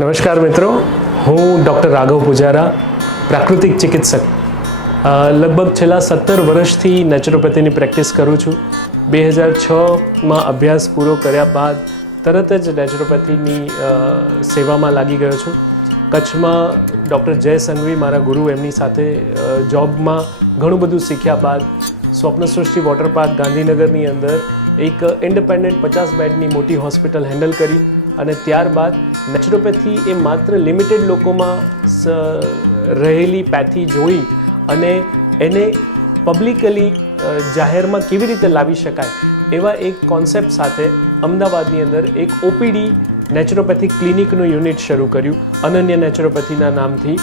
નમસ્કાર મિત્રો, હું ડૉક્ટર રાઘવ પૂજારા, પ્રાકૃતિક ચિકિત્સક. લગભગ છેલ્લા 17 વર્ષથી નેચરોપેથીની પ્રેક્ટિસ કરું છું. 2006માં અભ્યાસ પૂરો કર્યા બાદ તરત જ નેચરોપેથીની સેવામાં લાગી ગયો છું. કચ્છમાં ડૉક્ટર જય સંઘવી મારા ગુરુ, એમની સાથે જોબમાં ઘણું બધું શીખ્યા બાદ સ્વપ્નસૃષ્ટિ વોટર પાર્ક ગાંધીનગરની અંદર એક ઇન્ડિપેન્ડન્ટ 50 બેડની મોટી હોસ્પિટલ હેન્ડલ કરી અને ત્યારબાદ નેચરોપેથી એ માત્ર લિમિટેડ લોકોમાં રહેલી પેથી જોઈ અને એને પબ્લિકલી જાહેરમાં કેવી રીતે લાવી શકાય એવા એક કોન્સેપ્ટ સાથે અમદાવાદની અંદર એક ઓપીડી નેચરોપેથી ક્લિનિકનું યુનિટ શરૂ કર્યું અનન્ય નેચરોપેથીના નામથી.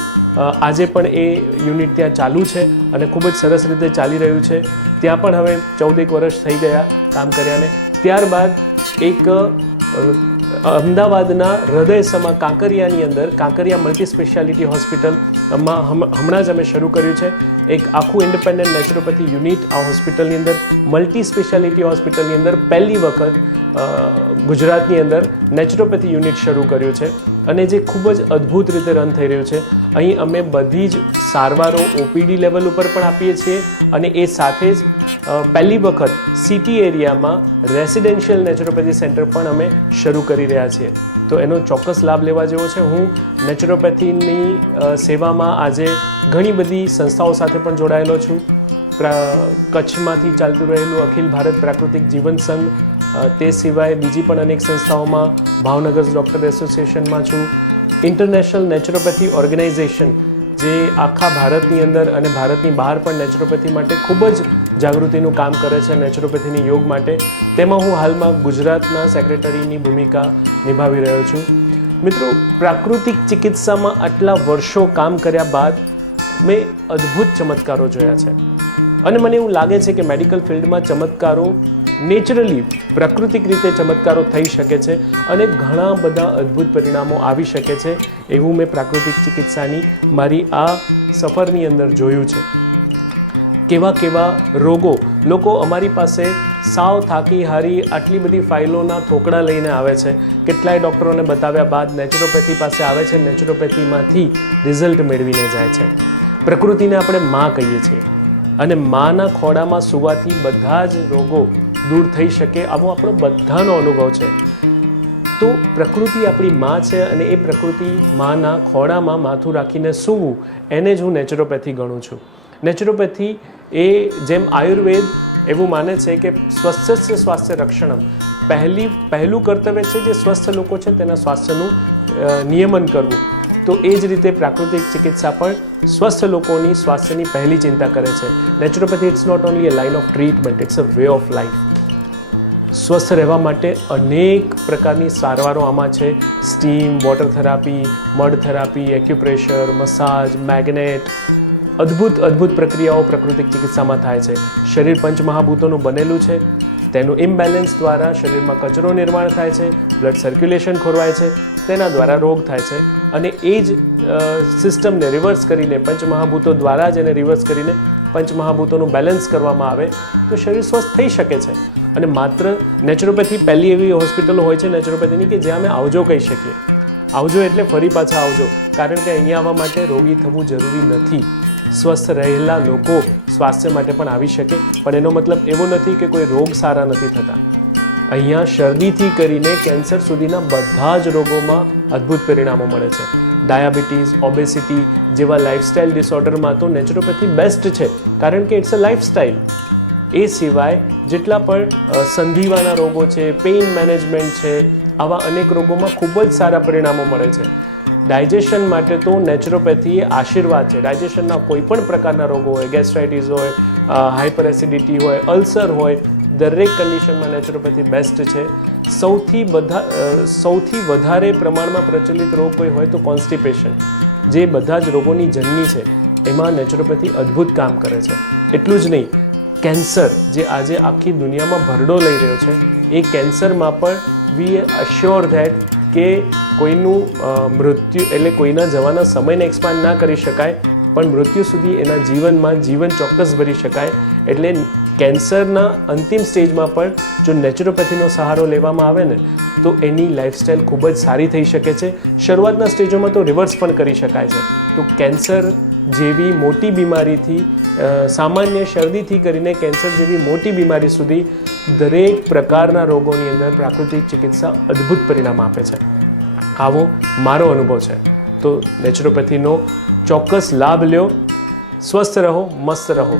આજે પણ એ યુનિટ ત્યાં ચાલુ છે અને ખૂબ જ સરસ રીતે ચાલી રહ્યું છે. ત્યાં પણ હવે 14 વર્ષ થઈ ગયા કામ કર્યાને. ત્યારબાદ એક અમદાવાદના હૃદયસમા કાંકરિયાની અંદર કાંકરિયા મલ્ટી સ્પેશિયાલિટી હોસ્પિટલમાં હમણાં જ અમે શરૂ કર્યું છે એક આખું ઇન્ડિપેન્ડન્ટ નેચરોપેથી યુનિટ. આ હોસ્પિટલની અંદર મલ્ટી સ્પેશિયાલિટી હોસ્પિટલની અંદર પહેલી વખત ગુજરાતની અંદર નેચરોપેથી યુનિટ શરૂ કર્યું છે અને જે ખૂબ જ અદ્ભુત રીતે રન થઈ રહ્યું છે. અહીં અમે બધી જ સારવારો ઓપીડી લેવલ ઉપર પણ આપીએ છીએ અને એ સાથે જ પહેલી વખત સિટી એરિયામાં રેસિડેન્શિયલ નેચરોપેથી સેન્ટર પણ અમે શરૂ કરી રહ્યા છીએ. તો એનો ચોક્કસ લાભ લેવા જેવો છે. હું નેચરોપેથીની સેવામાં આજે ઘણી બધી સંસ્થાઓ સાથે પણ જોડાયેલો છું. કચ્છમાંથી ચાલતું રહેલું અખિલ ભારત પ્રાકૃતિક જીવન સંઘ, તે સિવાય બીજી પણ અનેક સંસ્થાઓમાં ભાવનગર ડૉક્ટર એસોસિએશનમાં છું. ઇન્ટરનેશનલ નેચરોપેથી ઓર્ગેનાઇઝેશન જે આખા ભારતની અંદર અને ભારતની બહાર પણ નેચરોપેથી માટે ખૂબ જ જાગૃતિનું કામ કરે છે નેચરોપેથીની યોગ માટે. તેમાં હું હાલમાં ગુજરાતના સેક્રેટરીની ભૂમિકા નિભાવી રહ્યો છું. મિત્રો, પ્રાકૃતિક ચિકિત્સામાં આટલા વર્ષો કામ કર્યા બાદ મેં અદ્ભુત ચમત્કારો જોયા છે અને મને એવું લાગે છે કે મેડિકલ ફિલ્ડમાં ચમત્કારો નેચરલી પ્રાકૃતિક રીતે ચમત્કારો થઈ શકે છે અને ઘણા બધા અદ્ભુત પરિણામો આવી શકે છે એવું મેં પ્રાકૃતિક ચિકિત્સાની મારી આ સફરની અંદર જોયું છે. કેવા કેવા રોગો લોકો અમારી પાસે સાવ થાકી હારી આટલી બધી ફાઇલોના થોકડા લઈને આવે છે. કેટલાય ડૉક્ટરોને બતાવ્યા બાદ નેચરોપેથી પાસે આવે છે, નેચરોપેથીમાંથી રિઝલ્ટ મેળવીને જાય છે. પ્રકૃતિને આપણે માં કહીએ છીએ અને માના ખોળામાં સુવાથી બધા જ રોગો દૂર થઈ શકે આવો આપણો બધાનો અનુભવ છે. તો પ્રકૃતિ આપણી માં છે અને એ પ્રકૃતિ માના ખોળામાં માથું રાખીને સૂવું એને જ હું નેચરોપેથી ગણું છું. નેચરોપેથી એ જેમ આયુર્વેદ એવું માને છે કે સ્વસ્થસ્ય સ્વાસ્થ્ય રક્ષણમ, પહેલું કર્તવ્ય છે જે સ્વસ્થ લોકો છે તેના સ્વાસ્થ્યનું નિયમન કરવું. તો એ જ રીતે પ્રાકૃતિક ચિકિત્સા પણ સ્વસ્થ લોકોની સ્વાસ્થ્યની પહેલી ચિંતા કરે છે. Naturopathy it's not only a line of treatment, it's a way of life. સ્વસ્થ રહેવા માટે અનેક પ્રકારની સારવારો આમાં છે. Steam, water therapy, mud therapy, acupressure, massage, magnet, અદ્ભુત પ્રક્રિયાઓ પ્રાકૃતિક ચિકિત્સામાં થાય છે. શરીર પંચમહાભૂતોનું બનેલું છે. તેનું ઇમ્બેલેન્સ દ્વારા શરીરમાં કચરો નિર્માણ થાય છે, બ્લડ સર્ક્યુલેશન ખોરવાય છે, તેના દ્વારા રોગ થાય છે અને એ જ સિસ્ટમને રિવર્સ કરીને પંચમહાભૂતો દ્વારા જ એને રિવર્સ કરીને પંચમહાભૂતોનું બેલેન્સ કરવામાં આવે તો શરીર સ્વસ્થ થઈ શકે છે. અને માત્ર નેચરોપેથી પહેલી એવી હોસ્પિટલો હોય છે નેચરોપેથીની કે જ્યાં અમે આવજો કહી શકીએ. આવજો એટલે ફરી પાછા આવજો, કારણ કે અહીંયા આવવા માટે રોગી થવું જરૂરી નથી. સ્વસ્થ રહેલા લોકો સ્વાસ્થ્ય માટે પણ આવી શકે, પણ એનો મતલબ એવો નથી કે કોઈ રોગ સારા નથી થતા. અહીંયા શરદીથી કરીને કેન્સર સુધીના બધા જ રોગોમાં અદ્ભુત પરિણામો મળે છે. ડાયાબિટીસ, ઓબેસિટી જેવા લાઇફસ્ટાઇલ ડિસઓર્ડરમાં તો નેચરોપેથી બેસ્ટ છે, કારણ કે ઇટ્સ અ લાઇફસ્ટાઇલ. એ સિવાય જેટલા પણ સંધિવાના રોગો છે, પેઇન મેનેજમેન્ટ છે, આવા અનેક રોગોમાં ખૂબ જ સારા પરિણામો મળે છે. ડાયજેશન માટે તો નેચરોપેથી એ આશીર્વાદ છે. ડાયજેશનના કોઈ પણ પ્રકારના રોગો હોય, ગેસ્ટ્રાઇટિસ હોય, હાઇપર એસિડિટી હોય, અલ્સર હોય, દરેક કન્ડિશનમાં નેચરોપેથી બેસ્ટ છે. સૌથી વધારે પ્રમાણમાં પ્રચલિત રોગ કોઈ હોય તો કોન્સ્ટિપેશન, જે બધા જ રોગોની જનની છે, એમાં નેચરોપેથી અદ્ભુત કામ કરે છે. એટલું જ નહીં, કેન્સર જે આજે આખી દુનિયામાં ભરડો લઈ રહ્યો છે, એ કેન્સરમાં પણ વી અશ્યોર ધેટ કે કોઈનું મૃત્યુ એટલે કોઈના જવાના સમયને એક્સપાન્ડ ના કરી શકાય, પણ મૃત્યુ સુધી એના જીવન ચોક્કસ ભરી શકાય. એટલે કેન્સરના અંતિમ સ્ટેજમાં પણ જો નેચરોપેથીનો સહારો લેવામાં આવે ને તો એની લાઈફસ્ટાઈલ ખૂબ જ સારી થઈ શકે છે. શરૂઆતના સ્ટેજોમાં તો રિવર્સ પણ કરી શકાય છે. તો કેન્સર જેવી મોટી બીમારીથી સામાન્ય શરદીથી કરીને કેન્સર જેવી મોટી બીમારી સુધી દરેક પ્રકારના રોગોની અંદર પ્રાકૃતિક ચિકિત્સા અદ્ભુત પરિણામ આપે છે. આવો મારો અનુભવ છે. તો નેચરોપેથીનો ચોક્કસ લાભ લ્યો. સ્વસ્થ રહો, મસ્ત રહો.